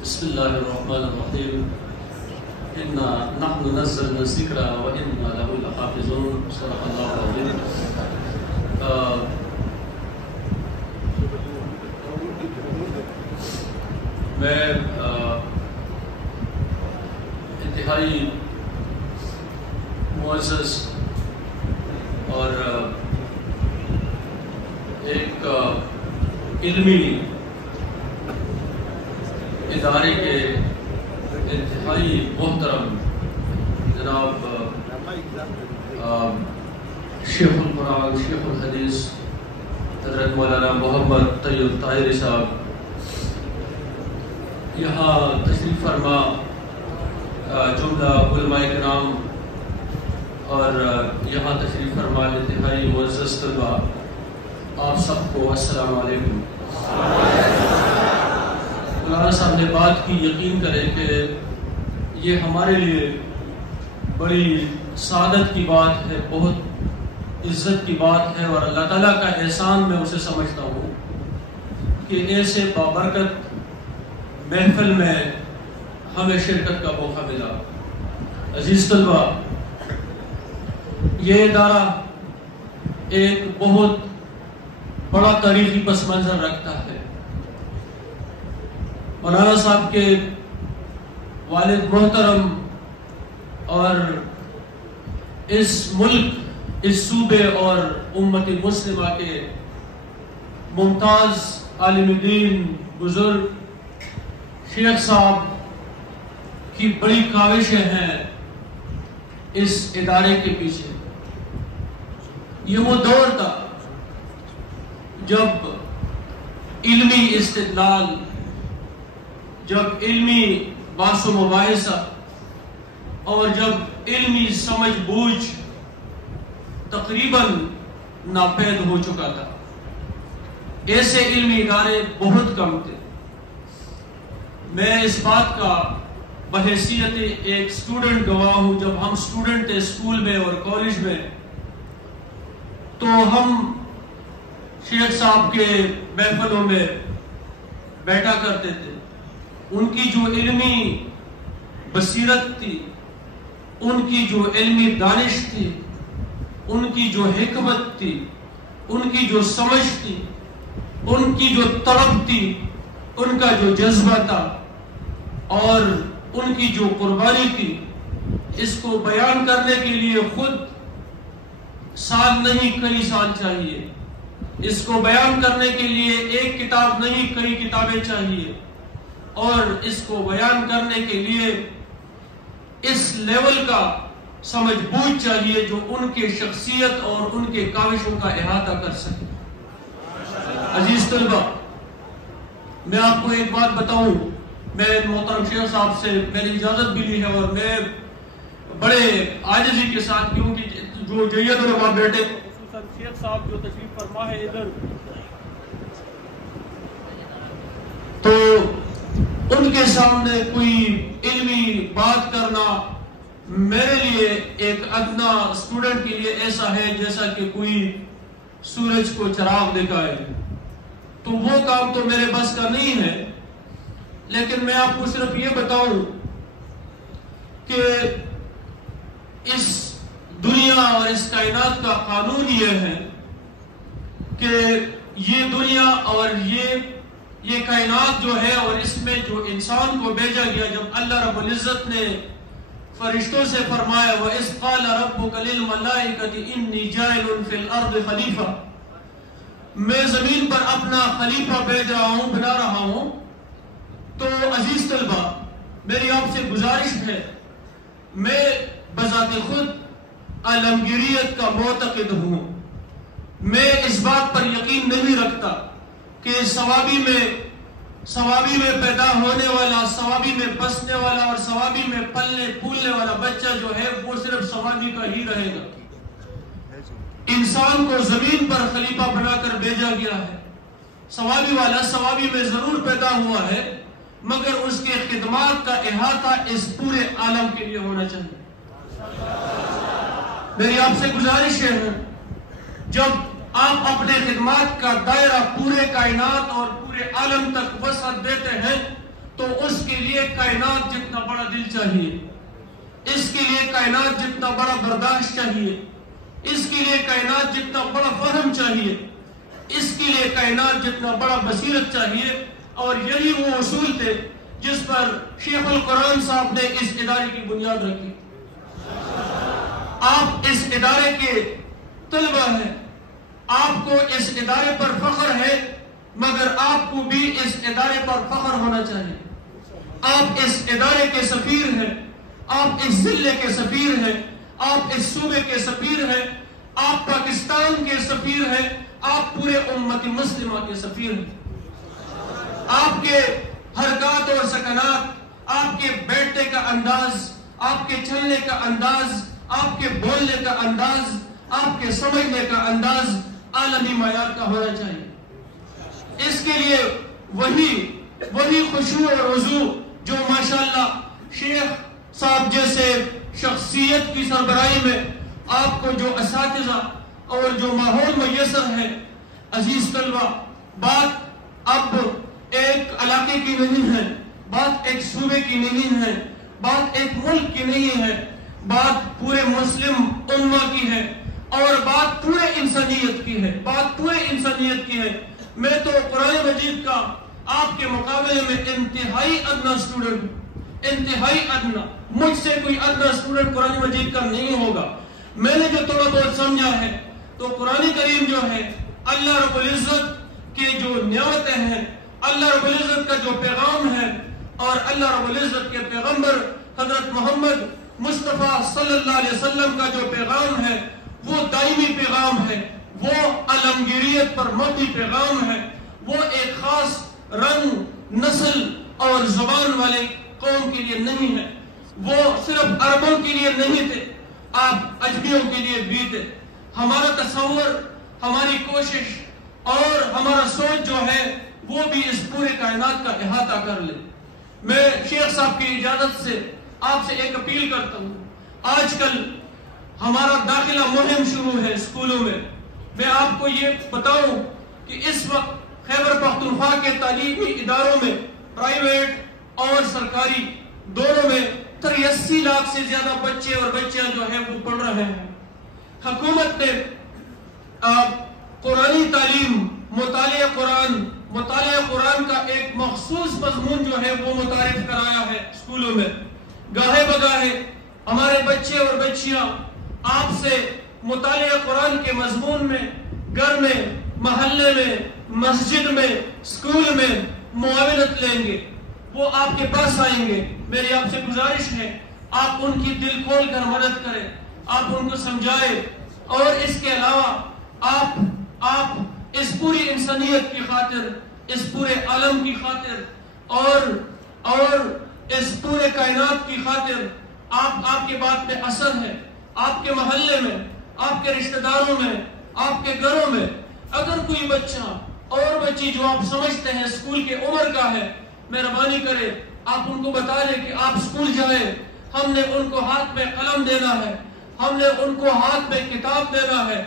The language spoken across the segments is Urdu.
بسم اللہ الرحمن الرحیم انا نحن نزلنا الذکر وانا له لحافظون صدق اللہ العظیم۔ میں انتہائی معزز اور ایک علمی ادارے کے انتہائی محترم جناب شیخ القرآن شیخ الحدیث حضرت مولانا محمد طیب طاہری صاحب یہاں تشریف فرما، جملہ علماء کرام اور یہاں تشریف فرما انتہائی معزز طلباء، آپ سب کو السلام علیکم۔ مولانا صاحب نے بات کی، یقین کریں کہ یہ ہمارے لیے بڑی سعادت کی بات ہے، بہت عزت کی بات ہے، اور اللہ تعالیٰ کا احسان میں اسے سمجھتا ہوں کہ ایسے بابرکت محفل میں ہمیں شرکت کا موقع ملا۔ عزیز طلباء، یہ ادارہ ایک بہت بڑا تاریخی پس منظر رکھتا ہے۔ مولانا صاحب کے والد محترم اور اس ملک، اس صوبے اور امت مسلمہ کے ممتاز عالم دین بزرگ شیخ صاحب کی بڑی کاوشیں ہیں اس ادارے کے پیچھے۔ یہ وہ دور تھا جب علمی استدلال، جب علمی بحث و مباحثہ اور جب علمی سمجھ بوجھ تقریباً ناپید ہو چکا تھا۔ ایسے علمی ادارے بہت کم تھے۔ میں اس بات کا بحیثیت ایک اسٹوڈنٹ گواہ ہوں۔ جب ہم اسٹوڈنٹ تھے اسکول میں اور کالج میں، تو ہم شیخ صاحب کے محفلوں میں بیٹھا کرتے تھے۔ ان کی جو علمی بصیرت تھی، ان کی جو علمی دانش تھی، ان کی جو حکمت تھی، ان کی جو سمجھ تھی، ان کی جو طلب تھی، ان کا جو جذبہ تھا اور ان کی جو قربانی تھی، اس کو بیان کرنے کے لیے خود سال نہیں کئی سال چاہیے۔ اس کو بیان کرنے کے لیے ایک کتاب نہیں کئی کتابیں چاہیے، اور اس کو بیان کرنے کے لیے اس لیول کا سمجھ بوجھ چاہیے جو ان کے شخصیت اور ان کے کاوشوں کا احاطہ کر سکے۔ عزیز طلباء، میں آپ کو ایک بات بتاؤں، میں محترم شیخ صاحب سے میں نے اجازت بھی لی ہے، اور میں بڑے عاجزی کے ساتھ، کیونکہ جو جید علماء بیٹھے خصوصاً شیخ صاحب جو تشریف فرما ہے ادھر، تو ان کے سامنے کوئی علمی بات کرنا میرے لیے ایک ادنا اسٹوڈنٹ کے لیے ایسا ہے جیسا کہ کوئی سورج کو چراغ دکھائے۔ تو وہ کام تو میرے بس کا نہیں ہے، لیکن میں آپ کو صرف یہ بتاؤں کہ اس دنیا اور اس کائنات کا قانون یہ ہے کہ یہ دنیا اور یہ کائنات جو ہے، اور اس میں جو انسان کو بھیجا گیا، جب اللہ رب العزت نے فرشتوں سے فرمایا وَإِذْ قَالَ رَبُّكَ لِلْمَلَائِكَةِ إِنِّي جَاعِلٌ فِي الْأَرْضِ خَلِيفَةً، میں زمین پر اپنا خلیفہ بھیج رہا ہوں، بنا رہا ہوں۔ تو عزیز طلباء، میری آپ سے گزارش ہے، میں بذات خود عالمگیریت کا معتقد ہوں۔ میں اس بات پر یقین نہیں رکھتا کہ ثوابی میں پیدا ہونے والا، ثوابی میں بسنے والا اور ثوابی میں پلنے پھولنے والا بچہ جو ہے وہ صرف ثوابی کا ہی رہے گا۔ انسان کو زمین پر خلیفہ بنا کر بھیجا گیا ہے، ثوابی والا ثوابی میں ضرور پیدا ہوا ہے، مگر اس کے خدمات کا احاطہ اس پورے عالم کے لیے ہونا چاہیے۔ میری آپ سے گزارش ہے، جب آپ اپنے خدمات کا دائرہ پورے کائنات اور پورے عالم تک وسعت دیتے ہیں تو اس کے لیے کائنات جتنا بڑا دل چاہیے، اس کے لیے کائنات جتنا بڑا برداشت چاہیے، اس کے لیے کائنات جتنا بڑا فہم چاہیے، اس کے لیے کائنات جتنا بڑا بصیرت چاہیے. اور یہی وہ اصول تھے جس پر شیخ القرآن صاحب نے اس ادارے کی بنیاد رکھی. آپ اس ادارے کے طلبہ ہیں، آپ کو اس ادارے پر فخر ہے، مگر آپ کو بھی اس ادارے پر فخر ہونا چاہیے. آپ اس ادارے کے سفیر ہیں، آپ اس ضلع کے سفیر ہیں، آپ اس صوبے کے سفیر ہیں، آپ پاکستان کے سفیر ہیں، آپ پورے امت مسلمہ کے سفیر ہیں. آپ کے حرکات اور سکنات، آپ کے بیٹھنے کا انداز، آپ کے چلنے کا انداز، آپ کے بولنے کا انداز، آپ کے سمجھنے کا انداز عالمی معیار کا ہونا چاہیے. اس کے لیے وہی خشوع اور وضو جو ماشاءاللہ شیخ صاحب جیسے شخصیت کی سربراہی میں آپ کو جو اساتذہ اور جو ماحول میسر ہے. عزیز طلبہ، بات اب ایک علاقے کی نہیں ہے، بات ایک صوبے کی نہیں ہے، بات ایک ملک کی نہیں ہے، بات پورے مسلم امہ کی ہے، اور بات پورے انسانیت کی ہے، بات پورے انسانیت کی ہے. میں تو قرآن مجید کا آپ کے مقابلے میں انتہائی ادنا اسٹوڈنٹ ہوں، انتہائی ادنا. مجھ سے کوئی ادنا اسٹوڈنٹ قرآن مجید کا نہیں ہوگا. میں نے جو تھوڑا بہت سمجھا ہے تو قرآن کریم جو ہے اللہ رب العزت کے جو نعمتیں ہیں، اللہ رب العزت کا جو پیغام ہے، اور اللہ رب العزت کے پیغمبر حضرت محمد مصطفیٰ صلی اللہ علیہ وسلم کا جو پیغام ہے وہ دائمی پیغام ہے، وہ عالمگیریت پر مبنی پیغام ہے. وہ ایک خاص رنگ، نسل اور زبان والے قوم کے لیے نہیں ہے، وہ صرف عربوں کے لیے نہیں تھے، آپ اجمیوں کے لیے بھی تھے. ہمارا تصور، ہماری کوشش اور ہمارا سوچ جو ہے وہ بھی اس پورے کائنات کا احاطہ کر لے. میں شیخ صاحب کی اجازت سے آپ سے ایک اپیل کرتا ہوں. آج کل ہمارا داخلہ مہم شروع ہے اسکولوں میں. میں آپ کو یہ بتاؤں کہ اس وقت خیبر پختونخوا کے تعلیمی اداروں میں، پرائیویٹ اور سرکاری دونوں میں 83 لاکھ سے زیادہ بچے اور بچیاں جو ہیں وہ پڑھ رہے ہیں. حکومت نے قرآنی تعلیم، مطالعہ قرآن کا ایک مخصوص مضمون جو ہے وہ متعارف کرایا ہے اسکولوں میں. گاہے بگاہے ہمارے بچے اور بچیاں آپ سے مطالعہ قرآن کے مضمون میں گھر میں، محلے میں، مسجد میں، اسکول میں معاونت لیں گے. وہ آپ کے پاس آئیں گے. میری آپ سے گزارش ہے آپ ان کی دل کھول کر مدد کریں، آپ ان کو سمجھائیں. اور اس کے علاوہ آپ اس پوری انسانیت کی خاطر، اس پورے عالم کی خاطر اور اس پورے کائنات کی خاطر آپ کے بات میں اثر ہے. آپ کے محلے میں، آپ کے رشتہ داروں میں، آپ کے گھروں میں اگر کوئی بچہ اور بچی جو آپ سمجھتے ہیں اسکول کے عمر کا ہے، مہربانی کرے آپ ان کو بتا دیں کہ آپ اسکول جائیں. ہم نے ان کو ہاتھ میں قلم دینا ہے، ہم نے ان کو ہاتھ میں کتاب دینا ہے.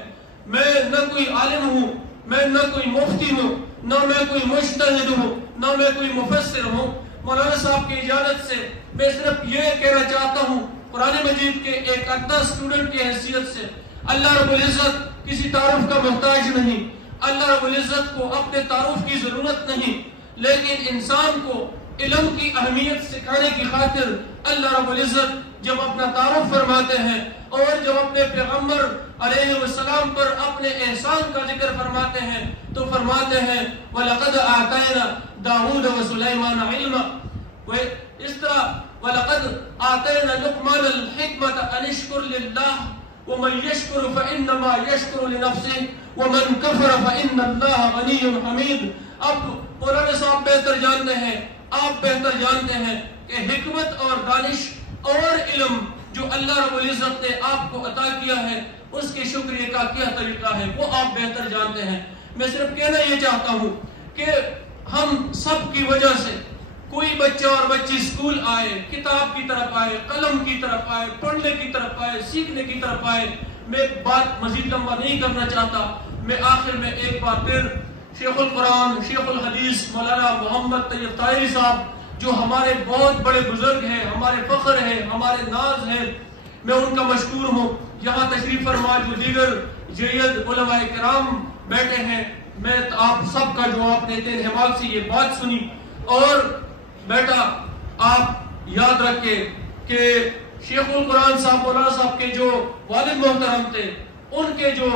میں نہ کوئی عالم ہوں، میں نہ کوئی مفتی ہوں، نہ میں کوئی مجتہد ہوں، نہ میں کوئی مفسر ہوں. مولانا صاحب کی اجازت سے میں صرف یہ کہنا چاہتا ہوں، قرآن مجید کے ایک ادنا اسٹوڈنٹ کی حیثیت سے اللہ رب العزت کسی تعارف کا محتاج نہیں. اللہ رب العزت کو اپنے تعارف کی ضرورت نہیں، لیکن انسان کو علم کی اہمیت سکھانے کی خاطر اللہ رب العزت جب اپنا تعارف فرماتے ہیں اور جب اپنے پیغمبر علیہ السلام پر اپنے احسان کا ذکر فرماتے ہیں تو فرماتے ہیں وَلَقَدْ آتَيْنَا دَاوُودَ وَسُلَيْمَانَ عِلْمًا. اس طرح وَلَقَدْ آتَيْنَا لُقْمَانَ الْحِكْمَةَ أَنِ اشْكُرْ لِلَّهِ وَمَنْ يَشْكُرُ فَإِنَّمَا يَشْكُرُ لِنَفْسِهِ وَمَنْ كَفَرَ فَإِنَّ اللَّهَ غَنِيٌّ حَمِيدٌ. اب مولانا صاحب بہتر جانتے ہیں، آپ بہتر جانتے ہیں کہ حکمت اور دانش اور علم جو اللہ رب العزت نے آپ کو عطا کیا ہے اس کے شکریہ کا کیا طریقہ ہے وہ آپ بہتر جانتے ہیں. میں صرف کہنا یہ چاہتا ہوں کہ ہم سب کی وجہ سے کوئی بچہ اور بچی اسکول آئے، کتاب کی طرف آئے، قلم کی طرف آئے، پڑھنے کی طرف آئے، سیکھنے کی طرف آئے. میں بات مزید لمبا نہیں کرنا چاہتا. میں آخر میں ایک بار پھر شیخ القرآن، شیخ الحدیث مولانا محمد طیب طاہری صاحب جو ہمارے بہت بڑے بزرگ ہیں، ہمارے فخر ہیں، ہمارے ناز ہیں، میں ان کا مشکور ہوں۔ یہاں تشریف فرما جو دیگر جید علماء کرام بیٹھے ہیں، میں آپ سب کا جو آپ نے اتنے حماق سے یہ بات سنی، اور بیٹا آپ یاد رکھے کہ شیخ القرآن صاحب مولانا صاحب کے جو والد محترم تھے، ان کے جو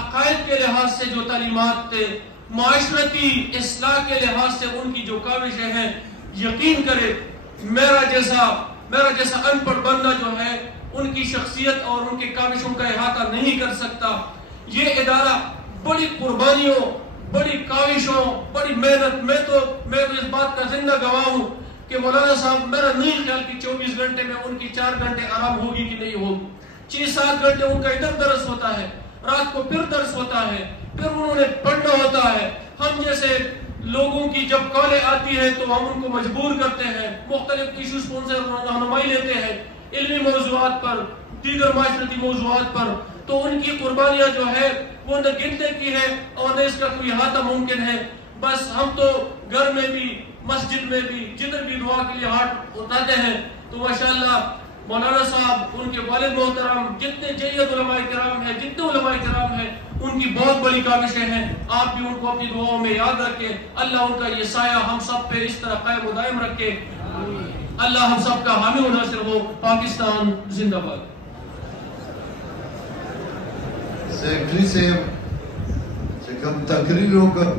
عقائد کے لحاظ سے جو تعلیمات تھے، معاشرتی اصلاح کے لحاظ سے ان کی جو کاوشیں ہیں، یقین کرے میرا جیسا ان پڑھ بندہ جو ہے ان کی شخصیت اور ان کی کاوشوں کا احاطہ نہیں کر سکتا۔ یہ ادارہ بڑی قربانیوں، بڑی کاوشوں، بڑی محنت، میں تو اس بات کا زندہ گواہ ہوں کہ مولانا صاحب میرا نہیں خیال کہ 24 گھنٹے میں ان کی 4 گھنٹے آرام ہوگی کہ نہیں ہوگی، 6-7 گھنٹے ان کا ادھر درس ہوتا ہے، رات کو پھر درس ہوتا ہے، پھر انہوں نے پڑھنا ہوتا ہے۔ ہم جیسے لوگوں کی جب کالیں آتی ہیں تو ہم ان کو مجبور کرتے ہیں، مختلف ایشوز پر ان سے رہنمائی لیتے ہیں، علمی موضوعات پر، دیگر معاشرتی موضوعات پر، تو ان کی قربانیاں جو ہے وہ نہ گنتے کی ہے اور نہ اس کا کوئی احاطہ ممکن ہے۔ بس ہم تو گھر میں بھی، مسجد میں بھی، جدھر بھی دعا کے لیے ہاتھ اٹھاتے ہیں تو ماشاءاللہ مولانا صاحب، ان کے والد محترم، جتنے جید علماء کرام ہیں، جتنے علماء کرام ہیں، ان کی بہت بڑی کاوشیں ہیں۔ آپ بھی ان کو اپنی دعاؤں میں یاد رکھیں۔ اللہ ان کا یہ سایہ ہم سب پہ اس طرح قائم و دائم رکھے۔ اللہ ہم سب کا حامی و ناصر ہو۔ پاکستان زندہ باد۔ سیکٹری سے کم تقریر ہوگا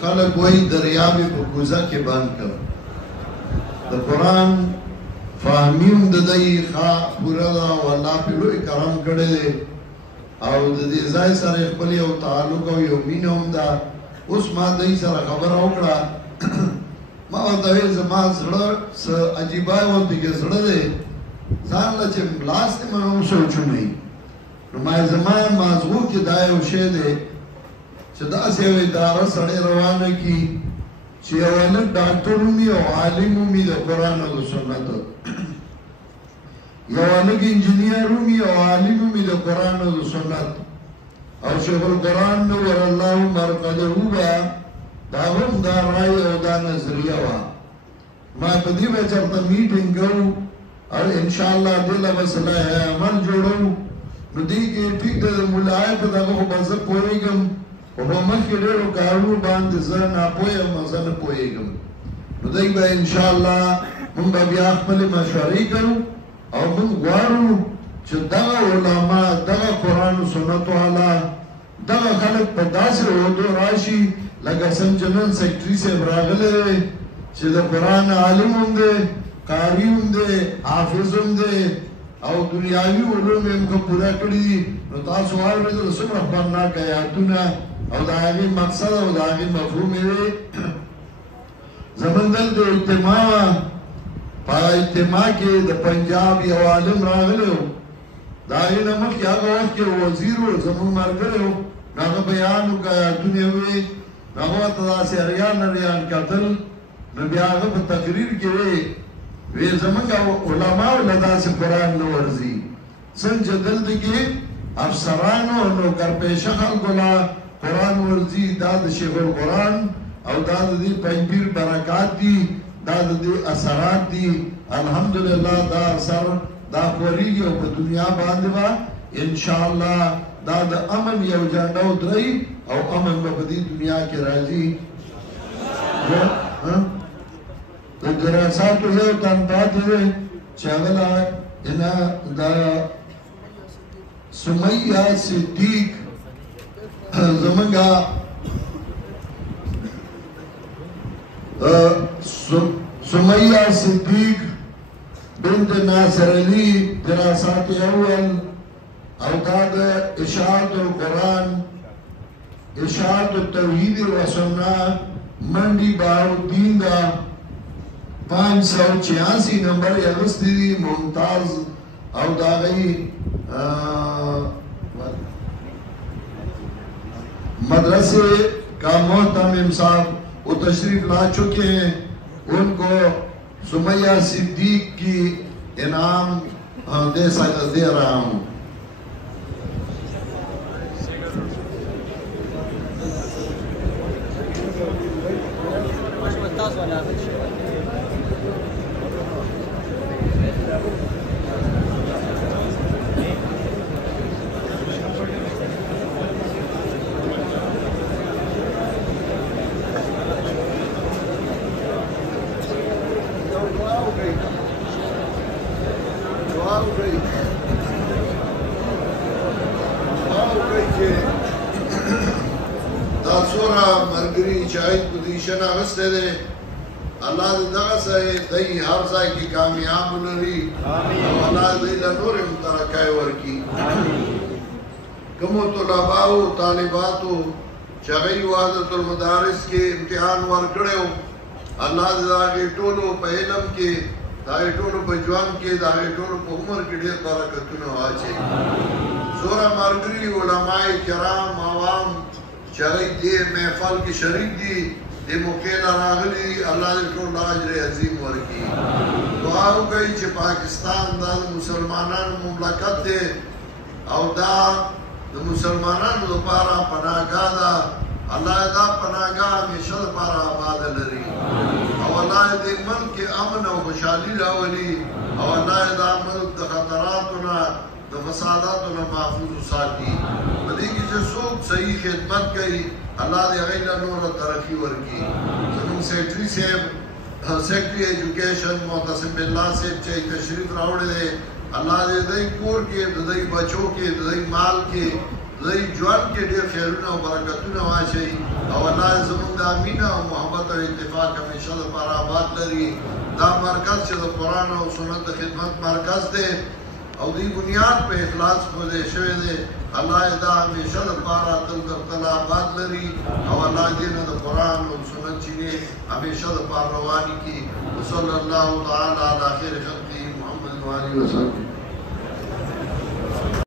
خلق وہی دریابی کو گزا کے باندھ کر دا قرآن فاہمیم دا دی خواہ پورا دا واللہ پیلو اکرام کردے دے او دا دی ازائی سر اقبلی او تعلق او یومین ہم دا اس ما دی سر خبر اوکڑا ما او دوی زمان سڑا سا عجیبائی ہوتی کے سڑا دے زان لچے ملاستے میں ہم سوچو نہیں نمائی زمان مازغو کی دائے وشے دے چدا سے وہ ادارہ سڑے روانے کی چی اولک ڈاکٹر ہومی او عالم ہومی دا قرآن و سنت یا اولک انجینئر ہومی او عالم ہومی دا قرآن و سنت او شیخ القرآن نور اللہ مرقد ہوگا دا غم دا رائی او دا نظریہ وا ما پدی بچرتا میٹنگ گو اور انشاءاللہ دل مسئلہ ہے عمل جوڑو ندی کے ٹھیک دا ملائے پدا کو بزر پوئے گم ومن کے لیے کارو باندھ زن اپوئے مزن پوئے گم ندی با انشاءاللہ من با بیاخ پلی مشوری کرو اور من گوارو چھ دغا علماء دغا قرآن و سنت والا دغا خلق پدا سے عہدو راشی لگا سنجنن سیکٹری سے براغلے چھ دا قرآن عالم ہوں دے قاری ہوں دے حافظ ہوں دے او دنیاوی علوم میں امکا پورا کری دی نو تا سوال میں تو سمرح بننا کا یادونا او دا آگی مقصد او دا آگی مفہوم ہے زمندل دے اجتماع پا اجتماع کے دا پنجاب یا عالم راغلے ہو دا آگی نمک یا وقت کے وزیر ہو زمون مرگلے ہو ناغا بیانو کا یادونے ہوئے ناغا تدا سے اریان قتل نبی آغا پا تقریر کے وی زمانگا علماء لدا سے قرآن نورزی سن جدل دکی افسرانو نوکر پیشہ خلقلا قرآن ورزی داد شیخ القرآن او داد دی پنجبیر برکات دی داد دی اثرات دی الحمدللہ دا اثر دا خوریگی او پا دنیا باندوا انشاءاللہ داد امن یو جانڈاو درائی او امن مبدی دنیا کے راضی تو دراسات ہے تنبات ہے چاگلا انا دا سمیہ صدیق زمانگا سمیہ صدیق بنت ناصر علی دراسات اول اوتاد اشاعت القرآن اشاعت التوحید و سنہ منڈی باہدین دا 586 نمبر اگستی دی ممتاز او داغی مدرسے کا محتمم صاحب وہ تشریف لا چکے ہیں ان کو سمیہ صدیق کی انعام دے رہا ہوں شناخته ده الله دې دغه سره دای هر ځای کې کامیاب ولري او الله دې له نور ترقای ورکړي کوم طلباء او طالباتو چې هغه وحدت المدارس کې امتحان ورکړو الله دې هغه ټولو په علم کې دا ټولو په ژوند کې دا ټولو په عمر کې ډېر برکتونه واچي سورہ مرګري علماء کرام عوام چې دې محفل کې شریک دي دې موقع راغلي الله دې ټول اجر عظیم ورکړي دعا وکړئ چې پاکستان د مسلمانانو مملکت دی او دا د مسلمانانو لپاره پناهګاه ده الله دا پناهګاه همیشه لپاره آباد لري او الله دې ملک کې امن او خوشحالي راولي او الله دا ملک د خطراتو نه د فساداتو نه محفوظ وساتي په دې کې چې څوک صحیح خدمت کوي الله دې هغه له نور ترقی ورکړي زموږ سیکرټری ایجوکیشن معتصم بالله صاحب چې تشریف راوړی دی الله دې دې کور کې دې بچو کې دې مال کې دې ژوند کې ډېر خیرونه او برکتونه واچي او الله زموږ د امینه او محبت او اتفاق همیشه لپاره آباد لري دا مرکز چې د قرآن او سنت د خدمت مرکز دی او دی بنیاد په اخلاص باندې شوی دی الله دا همیشه لپاره تل تل آباد لري او الله دې د قرآن او سنت چې همیشه لپاره رواني کی صلی الله تعالی علی خیر خلقه محمد و علیه وسلم